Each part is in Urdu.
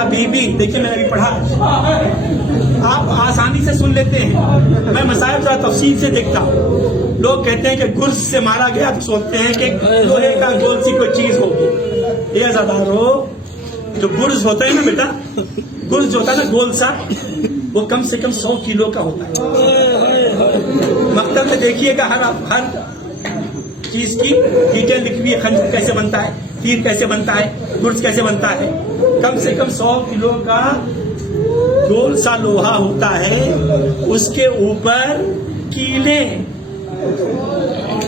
کہا بیوی، دیکھیے میں نے ابھی پڑھا، آپ آسانی سے سن لیتے ہیں، میں مصائب ذرا تفصیل سے دیکھتا ہوں۔ لوگ کہتے ہیں کہ گرز سے مارا گیا تو سوچتے ہیں کہ لوہے کا گول سی کوئی چیز ہوگی۔ یہ عزادارو، جو گرز ہوتا ہے نا بیٹا، گرز جو ہوتا ہے نا گول سا، وہ کم سے کم 100 کلو کا ہوتا ہے۔ مکتب میں دیکھیے گا ہر چیز کی ڈیٹیل لکھی ہوئی ہے، خنجر کیسے بنتا ہے، تیر کیسے بنتا ہے، گرز کیسے بنتا ہے۔ کم سے کم 100 کلو کا گول سا لوہا ہوتا ہے، اس کے اوپر کیلیں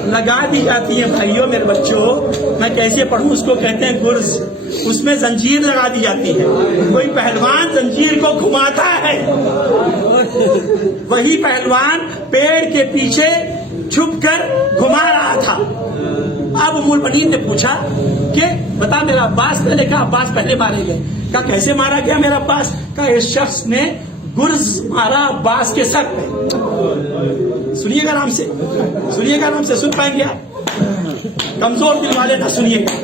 لگا دی جاتی ہیں۔ بھائیوں میرے بچوں، میں کیسے پڑھوں، اس کو کہتے ہیں گرز، اس میں زنجیر لگا دی جاتی ہے۔ کوئی پہلوان زنجیر کو گھماتا ہے، وہی پہلوان پیڑ کے پیچھے چھپ کر گھما رہا تھا۔ اب ام البنین نے پوچھا کہ بتا میرا عباس، میں نے کہا عباس پہلے مارے گئے۔ کہا کیسے مارا گیا میرا عباس؟ کہا اس شخص نے گرز مارا عباس کے سر پہ۔ سنیے گا آرام سے، سنیے گا آرام سے، سن پائیں گے آپ؟ کمزور دل والے نہ سنیے گا،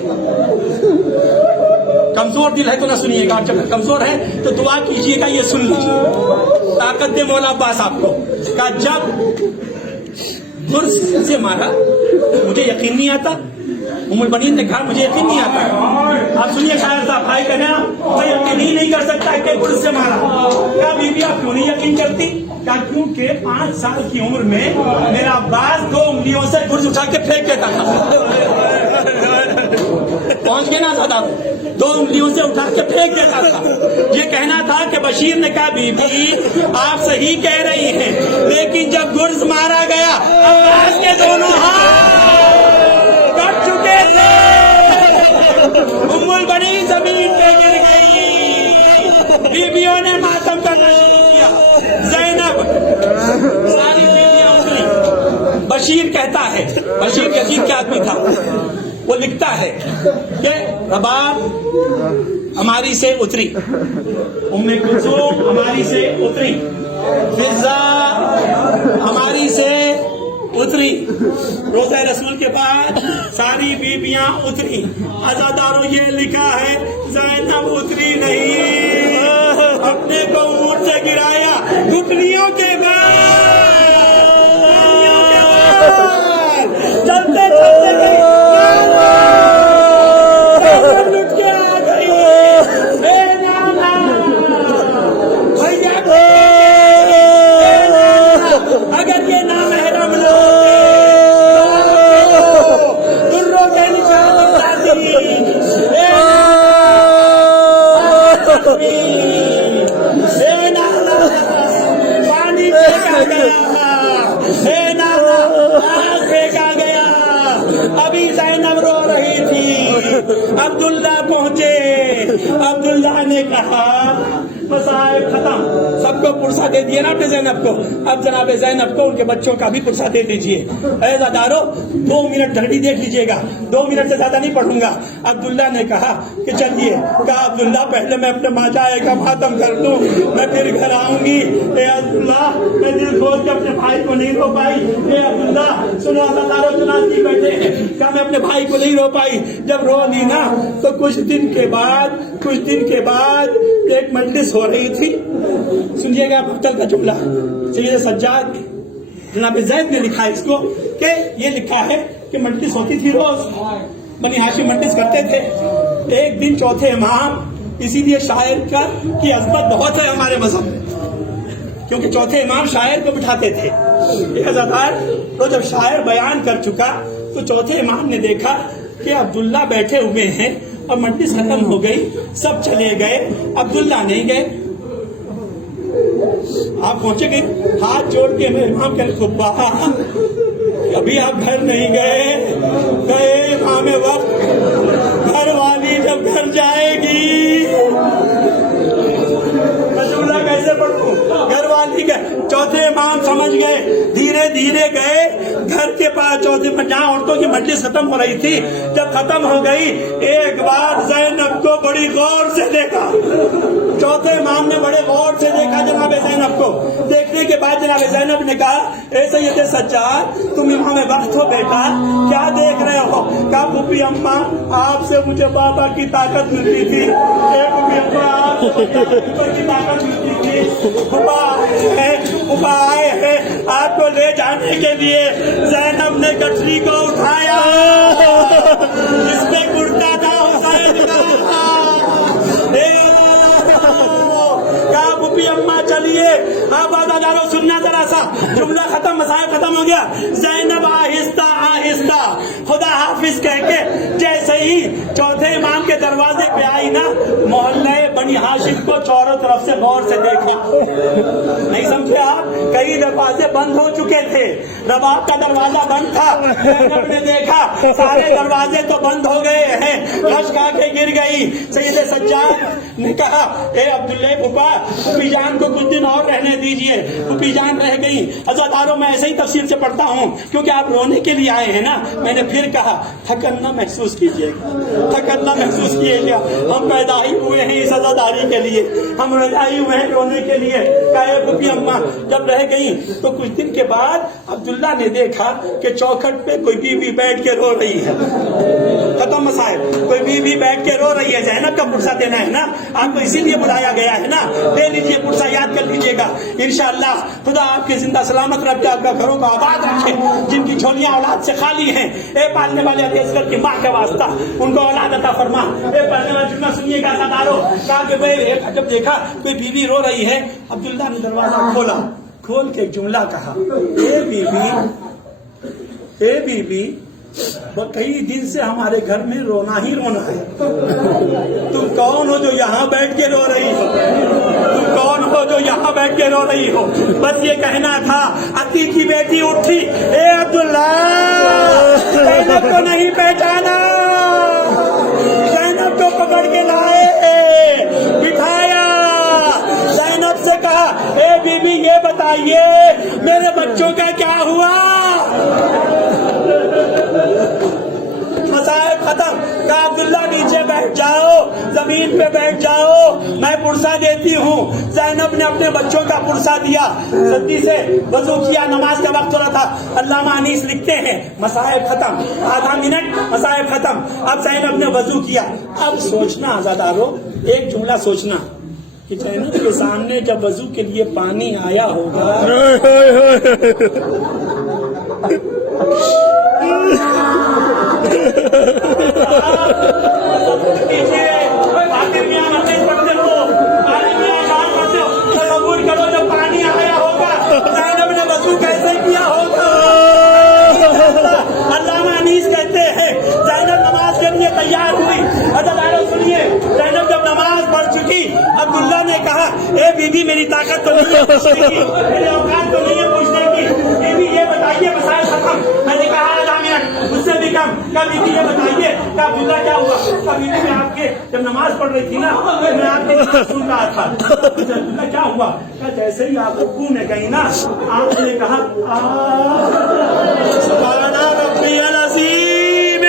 کمزور دل ہے تو نہ سنیے گا، جب کمزور ہے تو دعا کیجیے گا، یہ سن لیجیے، طاقت دے مولا عباس آپ کو۔ کہا جب گرز سے مارا مجھے یقین نہیں آتا۔ ام البنین نے کہا مجھے یقین نہیں آتا۔ آپ سنیے شاعر صاحب، بھائی کہنا میں یقین ہی نہیں کر سکتا کہ گرز سے مارا۔ کیا بیوی آپ کیوں نہیں یقین کرتی؟ کہا کیونکہ 5 سال کی عمر میں میرا عباس 2 انگلیوں سے گرز اٹھا کے پھینک دیتا تھا۔ پہنچ گئے نا زیادہ، 2 انگلیوں سے اٹھا کے پھینک دیتا تھا۔ یہ کہنا تھا کہ بشیر نے کہا بی بی آپ صحیح کہہ رہی ہیں، لیکن جب گرز مارا گیا عباس کے دونوں ہاتھ کٹ چکے تھے۔ ام البنین زمین پہ گر گئی، بیویوں نے ماتم کرنا شروع کیا۔ زینب، ساری بیویاں اتری۔ بشیر کہتا ہے، بشیر یزید کے آدمی تھا، وہ لکھتا ہے کہ رباب ہماری سے اتری، ام کلثوم ہماری سے اتری، فضا ہماری سے اتری، روضہ رسول کے بعد ساری بیویاں اتری۔ عزاداروں یہ لکھا ہے زینب اتری نہیں، اپنے کو اونٹ سے گرایا گھٹنیوں کے بعد، چلتے چلتے لٹ کے آ گئی۔ اے نانا بھیا، اگر یہ نامحرم لوگ دروں کے نشان اٹھاتی، اے نانا پانی پھینکا گیا، اے نانا آگ پھینکا گیا۔ ابھی زینب رو رہی تھی، عبداللہ پہنچے، عبداللہ نے کہا مصائب ختم، سب کو پرسہ دے دیا نا اپنے زینب کو، اب جناب زینب کو ان کے بچوں کا بھی پرسہ دے دیجئے۔ اے عزادارو 2 منٹ گھڑی دیکھ لیجئے گا، 2 منٹ سے زیادہ نہیں پڑھوں گا۔ عبداللہ نے کہا کہ چلیے، کہا عبداللہ پہلے میں اپنے ماجائے کا ماتم کر لوں، میں پھر گھر آؤں گی۔ اے عبداللہ میں دل کھول کے اپنے بھائی کو نہیں رو پائی۔ اے عبداللہ سنو، عزادارو جنازی بیٹھے ہیں، کہا میں اپنے بھائی کو نہیں رو پائی۔ جب رو لی نا تو کچھ دن کے بعد ایک مجلس ہو رہی تھی۔ سنیے گا مقتل کا جملہ، سید سجاد جناب زید نے لکھا اس کو، کہ یہ لکھا ہے کہ مجلس ہوتی تھی، روز بنی ہاشم مجلس کرتے تھے۔ ایک دن چوتھے امام، اسی لیے شاعر کی عظمت بہت ہے ہمارے مذہب میں، کیونکہ چوتھے امام شاعر کو بٹھاتے تھے۔ ایک ہزار تو جب شاعر بیان کر چکا تو چوتھے امام نے دیکھا کہ عبداللہ بیٹھے ہوئے ہیں اور مجلس ختم ہو گئی، سب چلے گئے، عبداللہ نہیں گئے۔ آپ پہنچے گئے، ہاتھ جوڑ کے میں امام کے خطبہ، ابھی آپ گھر نہیں گئے، گئے امام وقت، گھر والی جب گھر جائے گی، جملہ کیسے پڑھوں، گھر والی چوتھے امام سمجھ گئے، دھیرے دھیرے گئے گھر کے پاس، چوتھے جہاں عورتوں کی مجلس ختم ہو رہی تھی، جب ختم ہو گئی ایک بار زینب کو بڑی غور سے دیکھا، چوتھے امام نے بڑے غور سے دیکھا جناب زینب کو۔ دیکھنے کے بعد جناب زینب نے کہا اے سید سجاد تم امام وقت ہو بیٹا، کیا دیکھ رہے ہو؟ کہا پھوپھی اماں آپ سے مجھے بابا کی طاقت ملتی تھی، اے پھوپھی اماں آپ سے کی طاقت ملتی تھی. پھوپھا آئے ہیں آپ کو لے جانے کے لیے. زینب نے گٹھری کو اٹھایا جس پہ کرتا تھا حسین کا. کہا پھوپھی اماں چلیے. اب عزادارو سننا ذرا سا جملہ ختم, مسائل ختم ہو گیا. زینب آہستہ آہستہ خدا حافظ کہہ کے جیسے ہی چوتھے امام کے دروازے پہ آئی نا, محلہ بنی ہاشم کو چاروں طرف سے غور سے دیکھا. نہیں سمجھے آپ, کئی دروازے بند ہو چکے تھے, رباب کا دروازہ بند تھا. زینب نے دیکھا سارے دروازے تو بند ہو گئے ہیں, رش کھا کے گر گئی. سید سجاد نے کہا اے عبداللہ پھوپھا, پھوپھی جان کو کچھ دن اور رہنے دیجئے. پھوپھی جان رہ گئی. عزاداروں میں ایسے ہی تفصیل سے پڑھتا ہوں کیونکہ آپ رونے کے لیے آئے ہیں نا. میں نے پھر کہا تھکن نہ محسوس کیجیے گا, تھکن نہ محسوس کیے گا. ہم پیدا ہی ہوئے ہیں اس عزاداری کے لیے, ہم پیدا ہی ہوئے ہیں رونے کے لیے. کہا پھوپھی اماں جب رہ گئی تو کچھ دن کے بعد عبداللہ نے دیکھا کہ چوکھٹ پہ کوئی بیوی بیٹھ کے رو رہی ہے. ختم مسائل. کوئی بیوی بیٹھ کے رو رہی ہے. زینب کا پرسہ دینا ہے نا, آپ کو اسی لیے بلایا گیا ہے نا. دے لیجیے پرسہ, یاد کر لیجیے گا. انشاءاللہ خدا آپ کے زندہ سلامت رکھے, آپ کا گھروں کو آباد رکھے. جن کی جھولیاں اولاد سے خالی ہیں, اے پالنے والے ابی اصغر کی ماں کا واسطہ ان کو اولاد عطا فرما. اے پالنے والے جملہ سنیے گا عزادارو. کہا کہ بھائی جب دیکھا کوئی بیوی رو رہی ہے, عبداللہ نے دروازہ کھولا. کھول کے جملہ کہا اے بی بی کئی دن سے ہمارے گھر میں رونا ہی رونا ہے. تم کون ہو جو یہاں بیٹھ کے رو رہی ہو؟ تم کون ہو جو یہاں بیٹھ کے رو رہی ہو؟ بس یہ کہنا تھا. عقیق کی بیٹی اٹھی, اے عبداللہ زینب کو نہیں پہچانا. زینب کو پکڑ کے لائے, بٹھایا. زینب سے کہا اے بی بی یہ بتائیے میرے بچوں کا کیا ہوا؟ مسائل ختم. کہا عبداللہ نیچے بیٹھ جاؤ, زمین پہ بیٹھ جاؤ, میں پرسہ دیتی ہوں. زینب نے اپنے بچوں کا پرسہ دیا, سدی سے وضو کیا, نماز کا وقت ہو رہا تھا. علامہ انیس لکھتے ہیں مسائل ختم, آدھا منٹ مسائل ختم. اب زینب نے وضو کیا. اب سوچنا عزادارو, ایک جملہ سوچنا کہ زینب کے سامنے جب وضو کے لیے پانی آیا ہوگا کرو جب پانی آیا ہوگا زینب نے وضو کیسے کیا ہوگا. علامہ انیس کہتے ہیں زینب نماز کے لیے تیار ہوئی. عزادارو سنیے, زینب جب نماز پڑھ چکی, عبداللہ نے کہا اے بی بی میری طاقت تو نہیں ہے پوچھنے کی, میری اوقات تو نہیں ہے پوچھنے کی. بی بی یہ بتائیے مسائل ختم. میں نے کہا آدھا منٹ, مجھ سے بھی کم. کیا بی بی یہ بتائیے کہ عبداللہ کیا ہوا؟ بی بی میں آپ کے جب نماز پڑھ رہی تھی نا, میں آپ کی سن رہا تھا. عبداللہ کیا ہوا؟ جیسے ہی آپ ابو نے گئی نا, آپ نے کہا سبحان ربی العظیم,